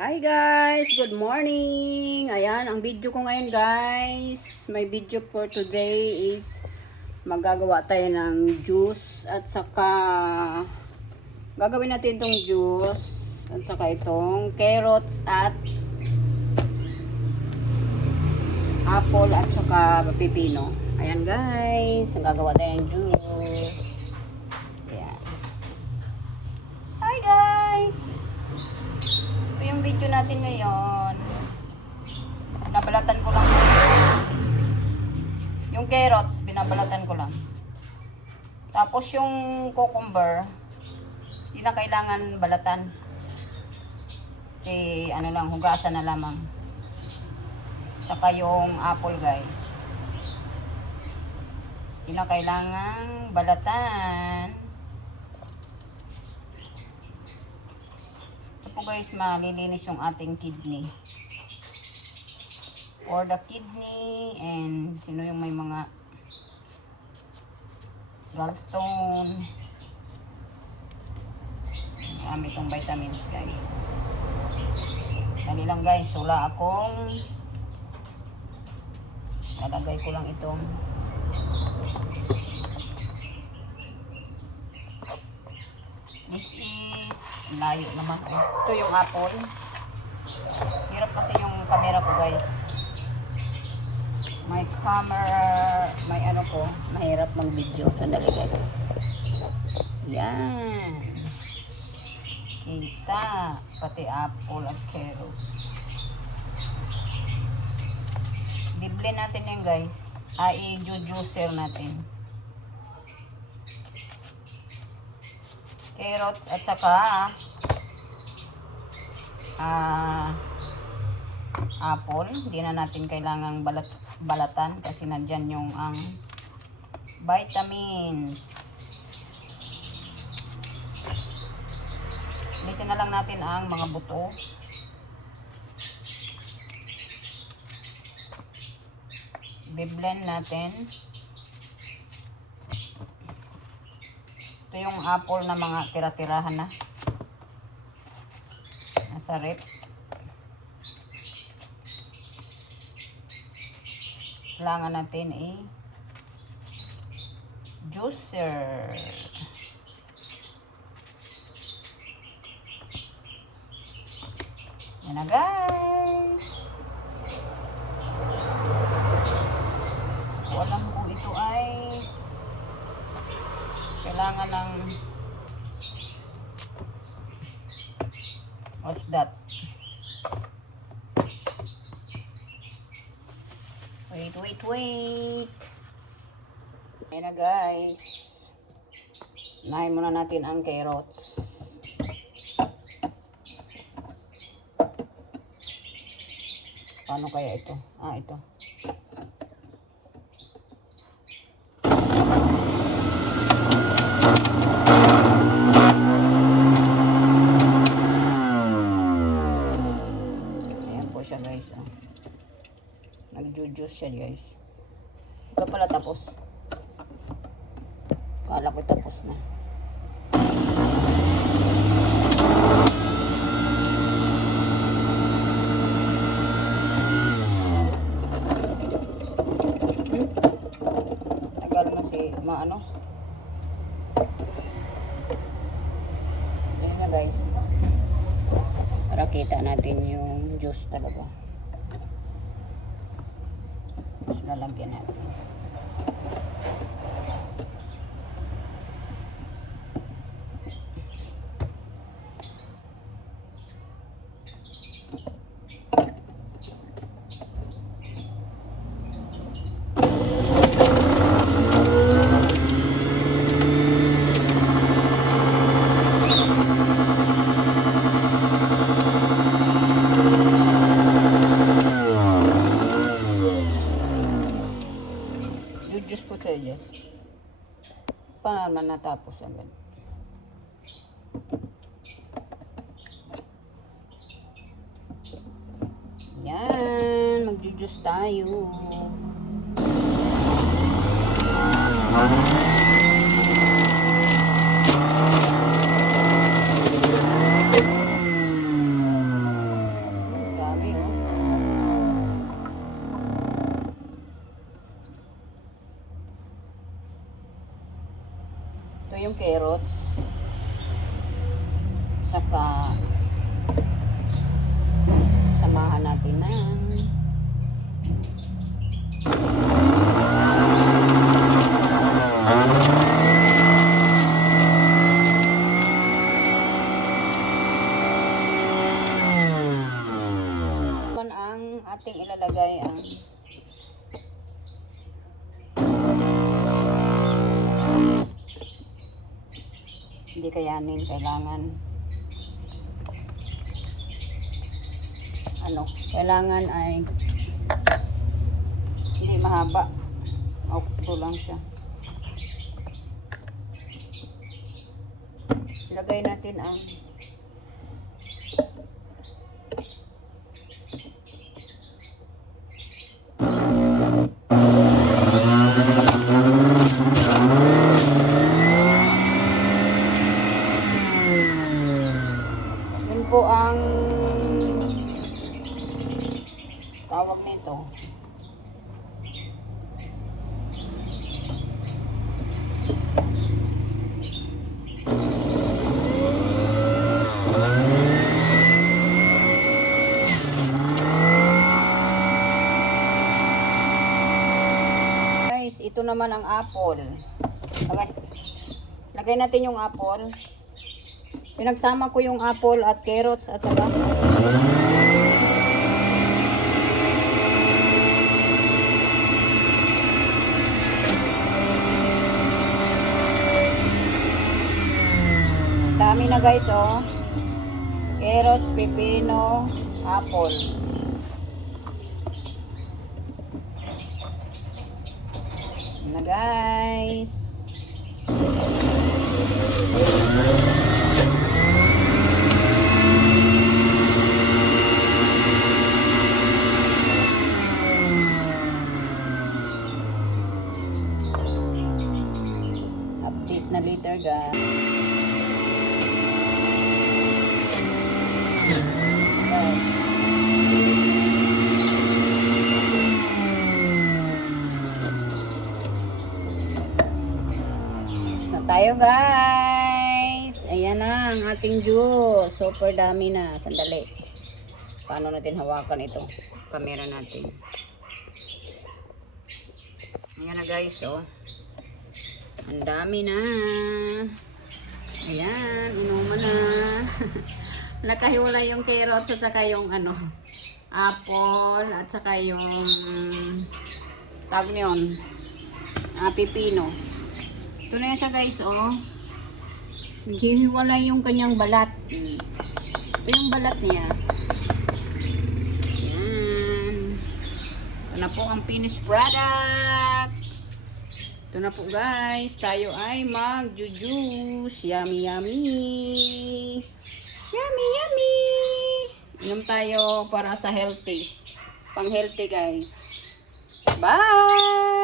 Hi guys! Good morning! Ayan, ang video ko ngayon guys. My video for today is magagawa tayo ng juice at saka gagawin natin itong juice at saka itong carrots at apple at saka pipino. Ayan guys, ang gagawa tayo ng juice. Ayan. Hi guys! Yung video natin ngayon, binabalatan ko lang yung carrots, binabalatan ko lang. Tapos yung cucumber, hindi na kailangan balatan. Kasi ano lang, hugasan na lamang. Saka yung apple guys, hindi na kailangan balatan. Guys, malilinis yung ating kidney for the kidney and sino yung may mga gallstone. Marami itong vitamins guys. Dali lang guys, wala akong lalagay ko lang itong layo naman. Ito yung apple. Hirap kasi yung camera ko guys. May camera, may ano ko, mahirap mag video. Sandali guys. Yan. Kita. Pati apple at carrots. Biblend natin yan guys. I-juicer natin. Carrots at saka apple. Hindi na natin kailangang balatan kasi nandyan yung ang vitamins. Linisin na lang natin ang mga buto. Biblend natin. Ito yung apple na mga tira-tirahan na. Nasa rep. Kailangan natin juicer. Yan na guys. Alam ko ito ay kailangan ng what's that? Wait. Ayan na guys. Unahin muna natin ang carrots. Paano kaya ito? Ito. Siya guys, nagjujuice siya guys. Ito pala tapos. Kala ko tapos na. Tagal na si maano. Ayan na guys. Para kita natin yung juice talaga. Tapos lalagyan natin. Juice po sa Diyos. Paano naman natapos agad? Yan, magjujuice tayo. carrots. Saka samahan natin ng ang ating ilalagay ang hindi kayanin, kailangan ay hindi mahaba. Ito lang siya. Ilagay natin ang yun po ang tawag nito. Guys, ito naman ang apple. Lagay natin yung apple. Pinagsama ko yung apple at carrots at saka dami na guys, oh. Carrots, pepino, apple. Na guys. Update na later guys. Tayo guys. Ayan na ang ating juice. Super dami na. Sandali. Paano natin hawakan ito? Camera natin. Ayan na guys, oh. Ang dami na. Ayan, inuman na. Nakahiwala yung carrots at saka yung apple at saka yung tawag niyon, pipino. Ito na siya guys, oh. Naghihiwala yung kanyang balat. Ito yung balat niya. Ayan. Ito na po ang finished product. Ito na po guys. Tayo ay mag-juice. Yummy, yummy. Yummy, yummy. Inom tayo para sa healthy. Pang healthy guys. Bye!